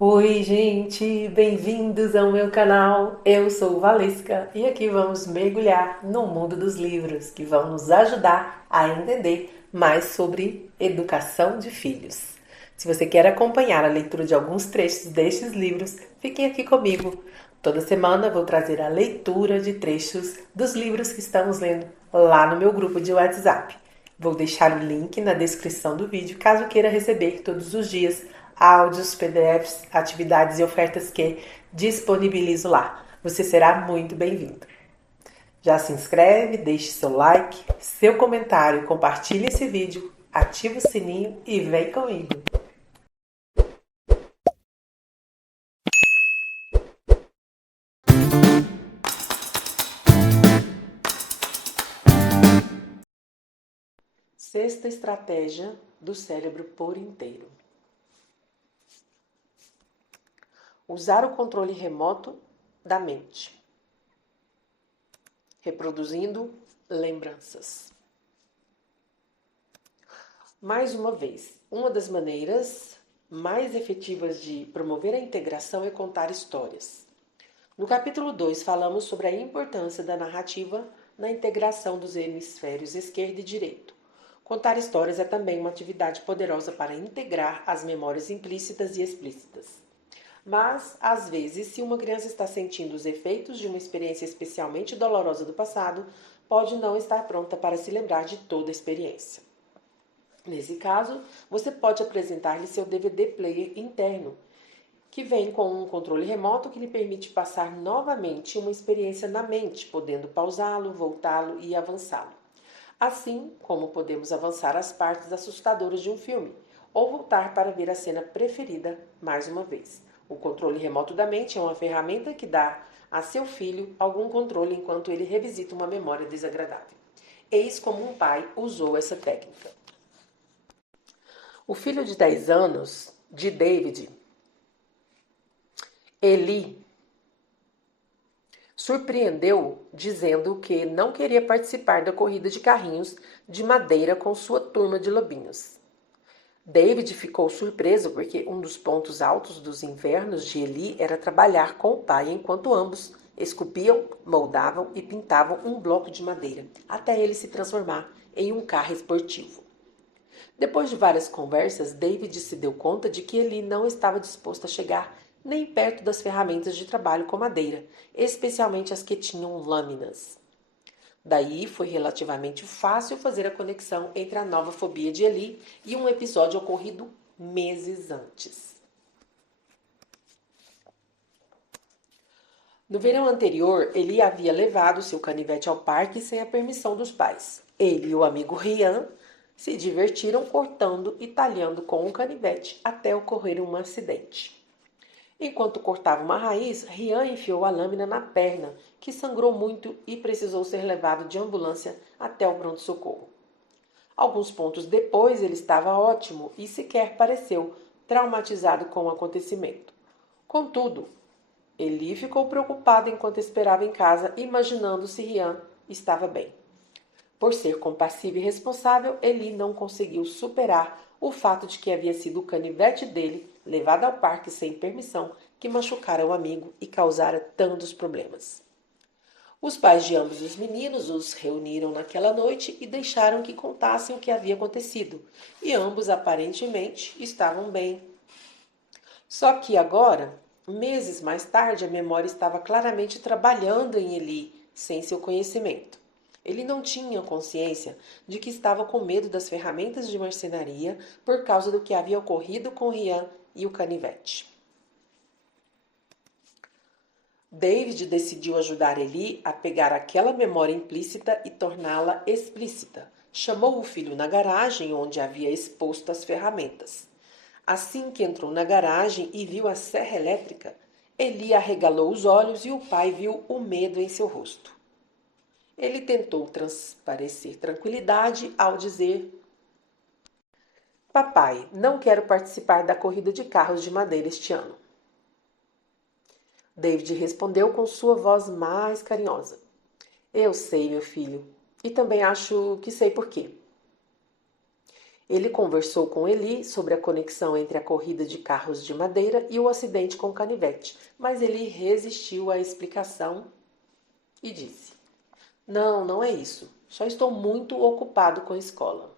Oi, gente, bem-vindos ao meu canal. Eu sou Valesca e aqui vamos mergulhar no mundo dos livros que vão nos ajudar a entender mais sobre educação de filhos. Se você quer acompanhar a leitura de alguns trechos destes livros, fiquem aqui comigo. Toda semana vou trazer a leitura de trechos dos livros que estamos lendo lá no meu grupo de WhatsApp. Vou deixar o link na descrição do vídeo caso queira receber todos os dias áudios, PDFs, atividades e ofertas que disponibilizo lá. Você será muito bem-vindo. Já se inscreve, deixe seu like, seu comentário, compartilhe esse vídeo, ative o sininho e vem comigo. Sexta estratégia do cérebro por inteiro. Usar o controle remoto da mente. Reproduzindo lembranças. Mais uma vez, uma das maneiras mais efetivas de promover a integração é contar histórias. No capítulo 2, falamos sobre a importância da narrativa na integração dos hemisférios esquerdo e direito. Contar histórias é também uma atividade poderosa para integrar as memórias implícitas e explícitas. Mas, às vezes, se uma criança está sentindo os efeitos de uma experiência especialmente dolorosa do passado, pode não estar pronta para se lembrar de toda a experiência. Nesse caso, você pode apresentar-lhe seu DVD player interno, que vem com um controle remoto que lhe permite passar novamente uma experiência na mente, podendo pausá-lo, voltá-lo e avançá-lo. Assim como podemos avançar as partes assustadoras de um filme, ou voltar para ver a cena preferida mais uma vez. O controle remoto da mente é uma ferramenta que dá a seu filho algum controle enquanto ele revisita uma memória desagradável. Eis como um pai usou essa técnica. O filho de 10 anos de David, Eli, surpreendeu dizendo que não queria participar da corrida de carrinhos de madeira com sua turma de lobinhos. David ficou surpreso porque um dos pontos altos dos invernos de Eli era trabalhar com o pai enquanto ambos esculpiam, moldavam e pintavam um bloco de madeira, até ele se transformar em um carro esportivo. Depois de várias conversas, David se deu conta de que Eli não estava disposto a chegar nem perto das ferramentas de trabalho com madeira, especialmente as que tinham lâminas. Daí foi relativamente fácil fazer a conexão entre a nova fobia de Eli e um episódio ocorrido meses antes. No verão anterior, Eli havia levado seu canivete ao parque sem a permissão dos pais. Ele e o amigo Rian se divertiram cortando e talhando com um canivete até ocorrer um acidente. Enquanto cortava uma raiz, Rian enfiou a lâmina na perna, que sangrou muito e precisou ser levado de ambulância até o pronto-socorro. Alguns pontos depois, ele estava ótimo e sequer pareceu traumatizado com o acontecimento. Contudo, Eli ficou preocupado enquanto esperava em casa, imaginando se Rian estava bem. Por ser compassivo e responsável, Eli não conseguiu superar o fato de que havia sido o canivete dele, levado ao parque sem permissão, que machucara o amigo e causara tantos problemas. Os pais de ambos os meninos os reuniram naquela noite e deixaram que contassem o que havia acontecido, e ambos aparentemente estavam bem. Só que agora, meses mais tarde, a memória estava claramente trabalhando em Eli, sem seu conhecimento. Ele não tinha consciência de que estava com medo das ferramentas de marcenaria por causa do que havia ocorrido com Rian e o canivete. David decidiu ajudar Eli a pegar aquela memória implícita e torná-la explícita. Chamou o filho na garagem onde havia exposto as ferramentas. Assim que entrou na garagem e viu a serra elétrica, Eli arregalou os olhos e o pai viu o medo em seu rosto. Ele tentou transparecer tranquilidade ao dizer: Papai, não quero participar da corrida de carros de madeira este ano. David respondeu com sua voz mais carinhosa: Eu sei, meu filho, e também acho que sei por quê. Ele conversou com Eli sobre a conexão entre a corrida de carros de madeira e o acidente com o canivete, mas Eli resistiu à explicação e disse: Não, não é isso. Só estou muito ocupado com a escola.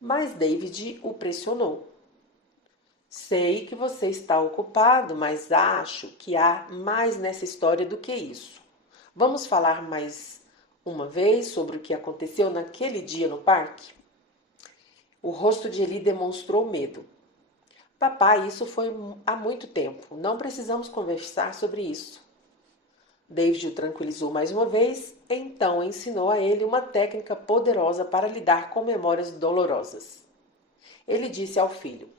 Mas David o pressionou. Sei que você está ocupado, mas acho que há mais nessa história do que isso. Vamos falar mais uma vez sobre o que aconteceu naquele dia no parque? O rosto de Eli demonstrou medo. Papai, isso foi há muito tempo. Não precisamos conversar sobre isso. David o tranquilizou mais uma vez, então ensinou a ele uma técnica poderosa para lidar com memórias dolorosas. Ele disse ao filho: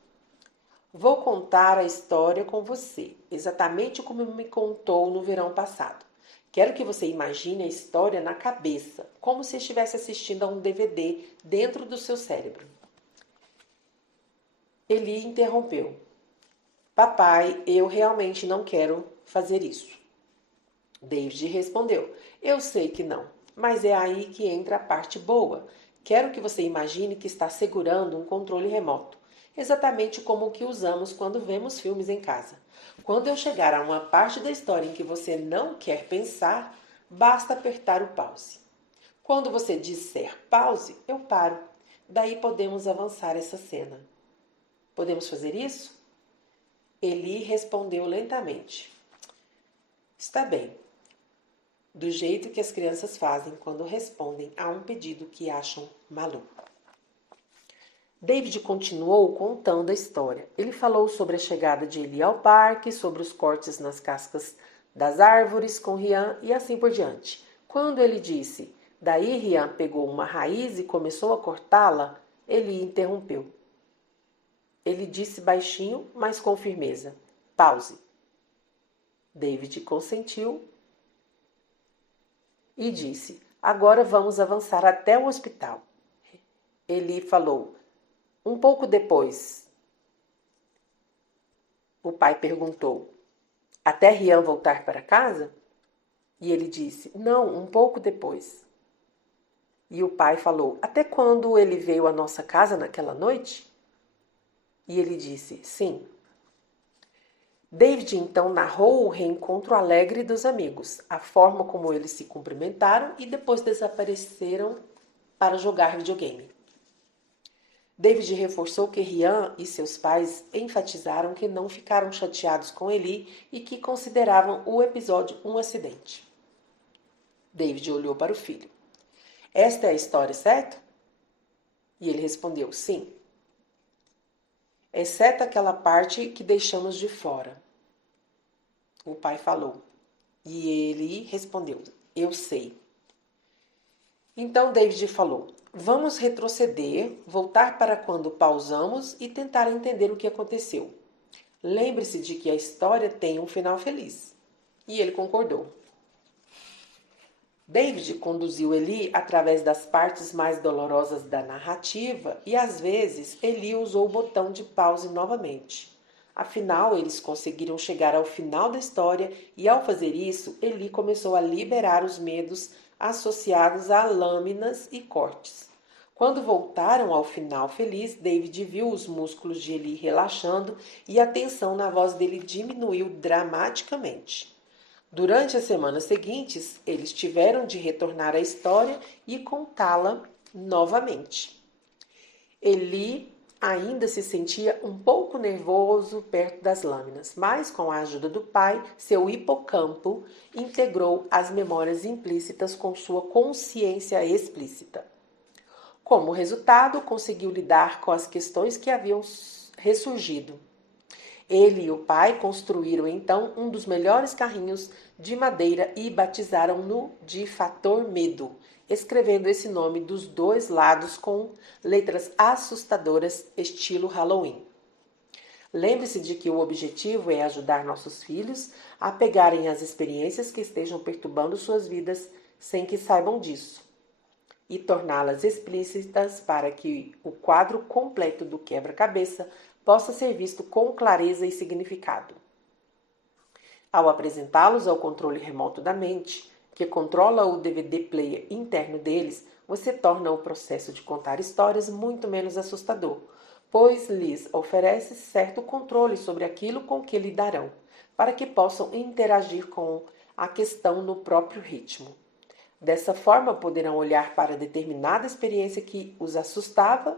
Vou contar a história com você, exatamente como me contou no verão passado. Quero que você imagine a história na cabeça, como se estivesse assistindo a um DVD dentro do seu cérebro. Eli interrompeu. Papai, eu realmente não quero fazer isso. David respondeu. Eu sei que não, mas é aí que entra a parte boa. Quero que você imagine que está segurando um controle remoto, exatamente como o que usamos quando vemos filmes em casa. Quando eu chegar a uma parte da história em que você não quer pensar, basta apertar o pause. Quando você disser pause, eu paro. Daí podemos avançar essa cena. Podemos fazer isso? Eli respondeu lentamente. Está bem. Do jeito que as crianças fazem quando respondem a um pedido que acham maluco. David continuou contando a história. Ele falou sobre a chegada de Eli ao parque, sobre os cortes nas cascas das árvores com Rian e assim por diante. Quando ele disse, daí Rian pegou uma raiz e começou a cortá-la, Eli interrompeu. Ele disse baixinho, mas com firmeza. Pause. David consentiu e disse, agora vamos avançar até o hospital. Eli falou, um pouco depois. O pai perguntou, até Rian voltar para casa? E ele disse, não, um pouco depois. E o pai falou, até quando ele veio à nossa casa naquela noite? E ele disse, sim. David então narrou o reencontro alegre dos amigos, a forma como eles se cumprimentaram e depois desapareceram para jogar videogame. David reforçou que Rian e seus pais enfatizaram que não ficaram chateados com Eli e que consideravam o episódio um acidente. David olhou para o filho. Esta é a história, certo? E ele respondeu, sim. Exceto aquela parte que deixamos de fora. O pai falou. E ele respondeu, eu sei. Então David falou, vamos retroceder, voltar para quando pausamos e tentar entender o que aconteceu. Lembre-se de que a história tem um final feliz. E ele concordou. David conduziu Eli através das partes mais dolorosas da narrativa e, às vezes, Eli usou o botão de pause novamente. Afinal, eles conseguiram chegar ao final da história e, ao fazer isso, Eli começou a liberar os medos associados a lâminas e cortes. Quando voltaram ao final feliz, David viu os músculos de Eli relaxando e a tensão na voz dele diminuiu dramaticamente. Durante as semanas seguintes, eles tiveram de retornar à história e contá-la novamente. Eli ainda se sentia um pouco nervoso perto das lâminas, mas com a ajuda do pai, seu hipocampo integrou as memórias implícitas com sua consciência explícita. Como resultado, conseguiu lidar com as questões que haviam ressurgido. Ele e o pai construíram então um dos melhores carrinhos de madeira e batizaram-no de Fator Medo, escrevendo esse nome dos dois lados com letras assustadoras, estilo Halloween. Lembre-se de que o objetivo é ajudar nossos filhos a pegarem as experiências que estejam perturbando suas vidas sem que saibam disso e torná-las explícitas para que o quadro completo do quebra-cabeça possa ser visto com clareza e significado. Ao apresentá-los ao controle remoto da mente, que controla o DVD player interno deles, você torna o processo de contar histórias muito menos assustador, pois lhes oferece certo controle sobre aquilo com que lidarão, para que possam interagir com a questão no próprio ritmo. Dessa forma, poderão olhar para determinada experiência que os assustava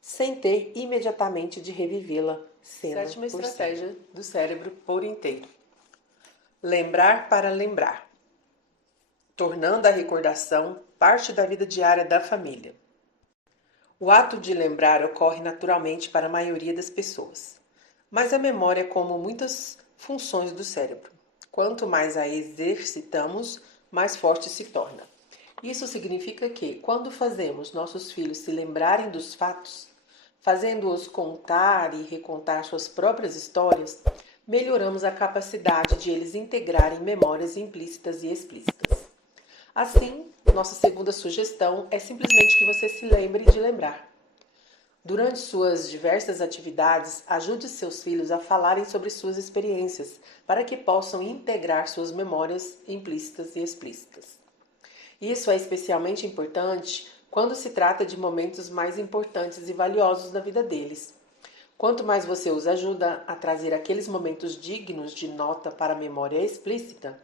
sem ter imediatamente de revivê-la cena Sétima por estratégia cena. do cérebro por inteiro. Lembrar para lembrar, tornando a recordação parte da vida diária da família. O ato de lembrar ocorre naturalmente para a maioria das pessoas, mas a memória é como muitas funções do cérebro. Quanto mais a exercitamos, mais forte se torna. Isso significa que, quando fazemos nossos filhos se lembrarem dos fatos, fazendo-os contar e recontar suas próprias histórias, melhoramos a capacidade de eles integrarem memórias implícitas e explícitas. Assim, nossa segunda sugestão é simplesmente que você se lembre de lembrar. Durante suas diversas atividades, ajude seus filhos a falarem sobre suas experiências, para que possam integrar suas memórias implícitas e explícitas. Isso é especialmente importante quando se trata de momentos mais importantes e valiosos da vida deles. Quanto mais você os ajuda a trazer aqueles momentos dignos de nota para a memória explícita,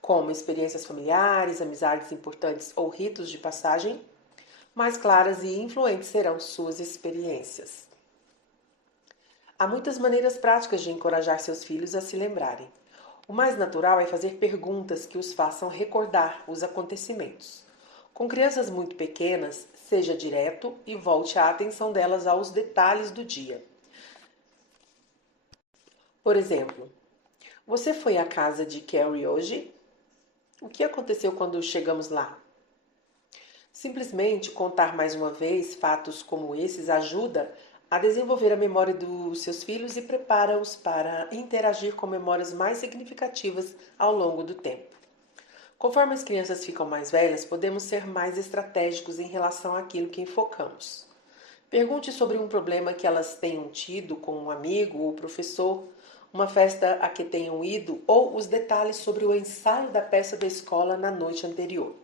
como experiências familiares, amizades importantes ou ritos de passagem, mais claras e influentes serão suas experiências. Há muitas maneiras práticas de encorajar seus filhos a se lembrarem. O mais natural é fazer perguntas que os façam recordar os acontecimentos. Com crianças muito pequenas, seja direto e volte a atenção delas aos detalhes do dia. Por exemplo, você foi à casa de Carrie hoje? O que aconteceu quando chegamos lá? Simplesmente contar mais uma vez fatos como esses ajuda a desenvolver a memória dos seus filhos e prepara-os para interagir com memórias mais significativas ao longo do tempo. Conforme as crianças ficam mais velhas, podemos ser mais estratégicos em relação àquilo que enfocamos. Pergunte sobre um problema que elas tenham tido com um amigo ou professor, uma festa a que tenham ido ou os detalhes sobre o ensaio da peça da escola na noite anterior.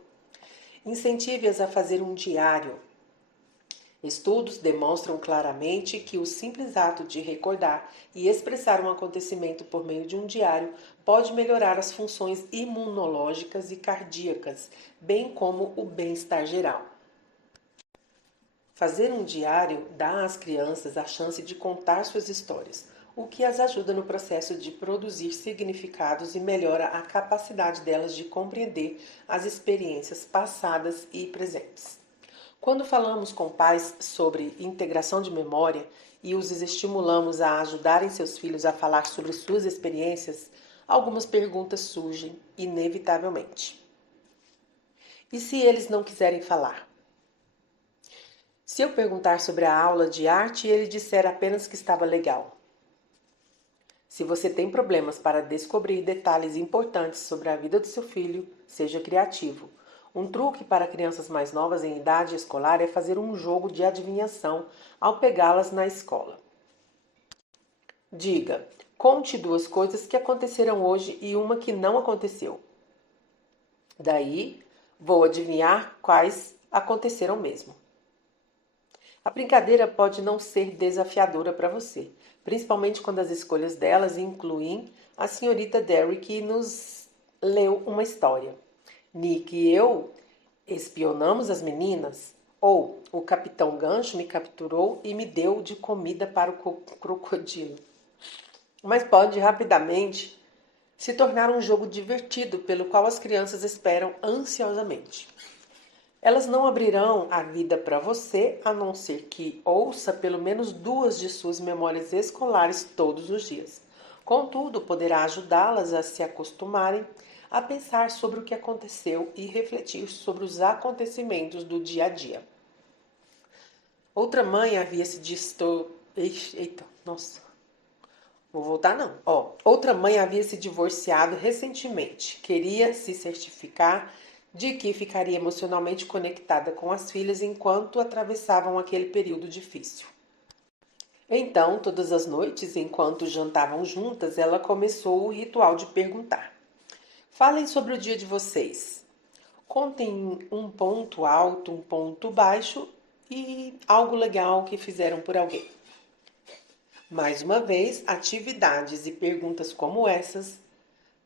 Incentive-as a fazer um diário. Estudos demonstram claramente que o simples ato de recordar e expressar um acontecimento por meio de um diário pode melhorar as funções imunológicas e cardíacas, bem como o bem-estar geral. Fazer um diário dá às crianças a chance de contar suas histórias, o que as ajuda no processo de produzir significados e melhora a capacidade delas de compreender as experiências passadas e presentes. Quando falamos com pais sobre integração de memória e os estimulamos a ajudarem seus filhos a falar sobre suas experiências, algumas perguntas surgem inevitavelmente. E se eles não quiserem falar? Se eu perguntar sobre a aula de arte e ele disser apenas que estava legal? Se você tem problemas para descobrir detalhes importantes sobre a vida do seu filho, seja criativo. Um truque para crianças mais novas em idade escolar é fazer um jogo de adivinhação ao pegá-las na escola. Diga: conte 2 coisas que aconteceram hoje e uma que não aconteceu. Daí, vou adivinhar quais aconteceram mesmo. A brincadeira pode não ser desafiadora para você, principalmente quando as escolhas delas incluem a senhorita Derry, que nos leu uma história. Nick e eu espionamos as meninas, ou o capitão Gancho me capturou e me deu de comida para o crocodilo. Mas pode rapidamente se tornar um jogo divertido pelo qual as crianças esperam ansiosamente. Elas não abrirão a vida para você a não ser que ouça pelo menos 2 de suas memórias escolares todos os dias. Contudo, poderá ajudá-las a se acostumarem a pensar sobre o que aconteceu e refletir sobre os acontecimentos do dia a dia. Outra mãe havia se Outra mãe havia se divorciado recentemente. Queria se certificar de que ficaria emocionalmente conectada com as filhas enquanto atravessavam aquele período difícil. Então, todas as noites, enquanto jantavam juntas, ela começou o ritual de perguntar: falem sobre o dia de vocês. Contem um ponto alto, um ponto baixo e algo legal que fizeram por alguém. Mais uma vez, atividades e perguntas como essas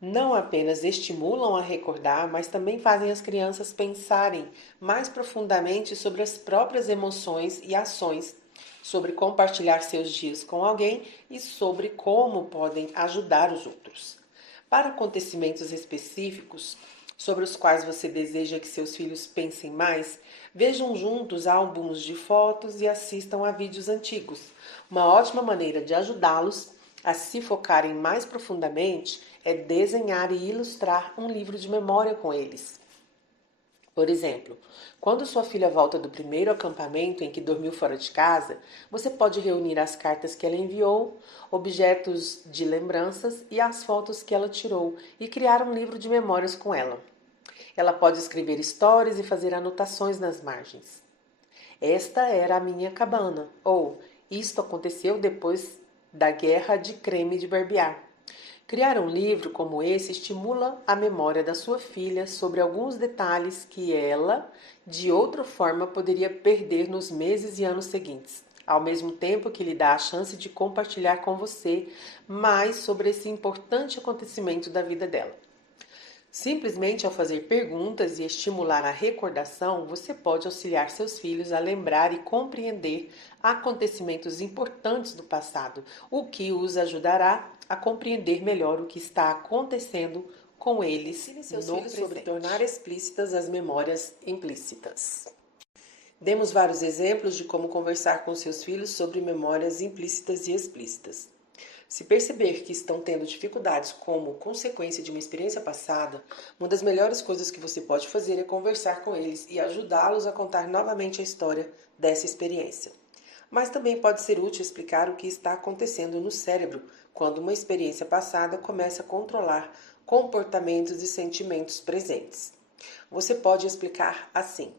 não apenas estimulam a recordar, mas também fazem as crianças pensarem mais profundamente sobre as próprias emoções e ações, sobre compartilhar seus dias com alguém e sobre como podem ajudar os outros. Para acontecimentos específicos sobre os quais você deseja que seus filhos pensem mais, vejam juntos álbuns de fotos e assistam a vídeos antigos. Uma ótima maneira de ajudá-los a se focarem mais profundamente é desenhar e ilustrar um livro de memória com eles. Por exemplo, quando sua filha volta do primeiro acampamento em que dormiu fora de casa, você pode reunir as cartas que ela enviou, objetos de lembranças e as fotos que ela tirou e criar um livro de memórias com ela. Ela pode escrever histórias e fazer anotações nas margens. Esta era a minha cabana, ou isto aconteceu depois da guerra de creme de barbear. Criar um livro como esse estimula a memória da sua filha sobre alguns detalhes que ela, de outra forma, poderia perder nos meses e anos seguintes, ao mesmo tempo que lhe dá a chance de compartilhar com você mais sobre esse importante acontecimento da vida dela. Simplesmente ao fazer perguntas e estimular a recordação, você pode auxiliar seus filhos a lembrar e compreender acontecimentos importantes do passado, o que os ajudará a compreender melhor o que está acontecendo com eles sobre tornar explícitas as memórias implícitas. Demos vários exemplos de como conversar com seus filhos sobre memórias implícitas e explícitas. Se perceber que estão tendo dificuldades como consequência de uma experiência passada, uma das melhores coisas que você pode fazer é conversar com eles e ajudá-los a contar novamente a história dessa experiência. Mas também pode ser útil explicar o que está acontecendo no cérebro quando uma experiência passada começa a controlar comportamentos e sentimentos presentes. Você pode explicar assim: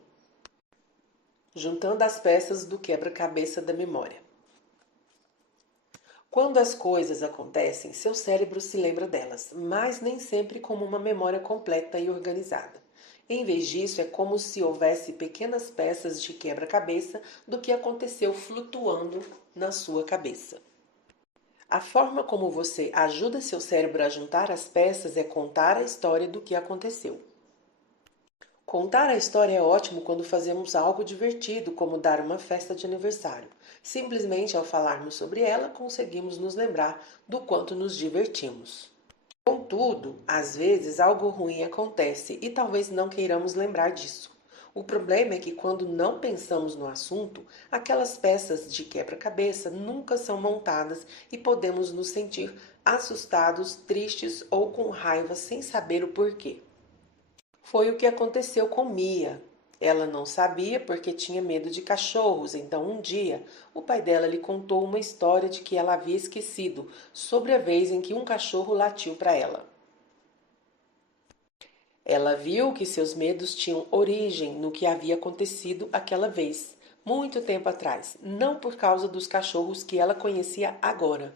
juntando as peças do quebra-cabeça da memória. Quando as coisas acontecem, seu cérebro se lembra delas, mas nem sempre como uma memória completa e organizada. Em vez disso, é como se houvesse pequenas peças de quebra-cabeça do que aconteceu flutuando na sua cabeça. A forma como você ajuda seu cérebro a juntar as peças é contar a história do que aconteceu. Contar a história é ótimo quando fazemos algo divertido, como dar uma festa de aniversário. Simplesmente ao falarmos sobre ela, conseguimos nos lembrar do quanto nos divertimos. Contudo, às vezes algo ruim acontece e talvez não queiramos lembrar disso. O problema é que quando não pensamos no assunto, aquelas peças de quebra-cabeça nunca são montadas e podemos nos sentir assustados, tristes ou com raiva sem saber o porquê. Foi o que aconteceu com Mia. Ela não sabia porque tinha medo de cachorros, então um dia o pai dela lhe contou uma história de que ela havia esquecido sobre a vez em que um cachorro latiu para ela. Ela viu que seus medos tinham origem no que havia acontecido aquela vez, muito tempo atrás, não por causa dos cachorros que ela conhecia agora.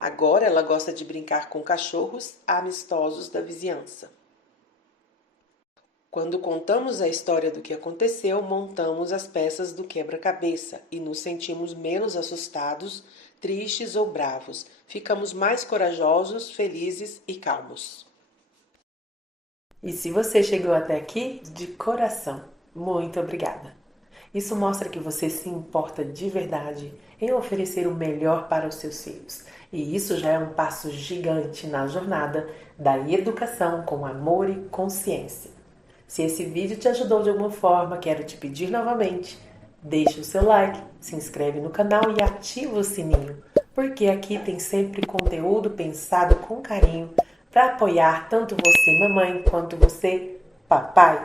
Agora ela gosta de brincar com cachorros amistosos da vizinhança. Quando contamos a história do que aconteceu, montamos as peças do quebra-cabeça e nos sentimos menos assustados, tristes ou bravos. Ficamos mais corajosos, felizes e calmos. E se você chegou até aqui, de coração, muito obrigada. Isso mostra que você se importa de verdade em oferecer o melhor para os seus filhos. E isso já é um passo gigante na jornada da educação com amor e consciência. Se esse vídeo te ajudou de alguma forma, quero te pedir novamente, deixe o seu like, se inscreve no canal e ativa o sininho, porque aqui tem sempre conteúdo pensado com carinho para apoiar tanto você, mamãe, quanto você, papai.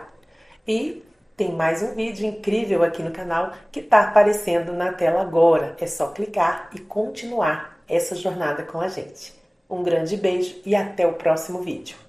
E tem mais um vídeo incrível aqui no canal que está aparecendo na tela agora. É só clicar e continuar essa jornada com a gente. Um grande beijo e até o próximo vídeo.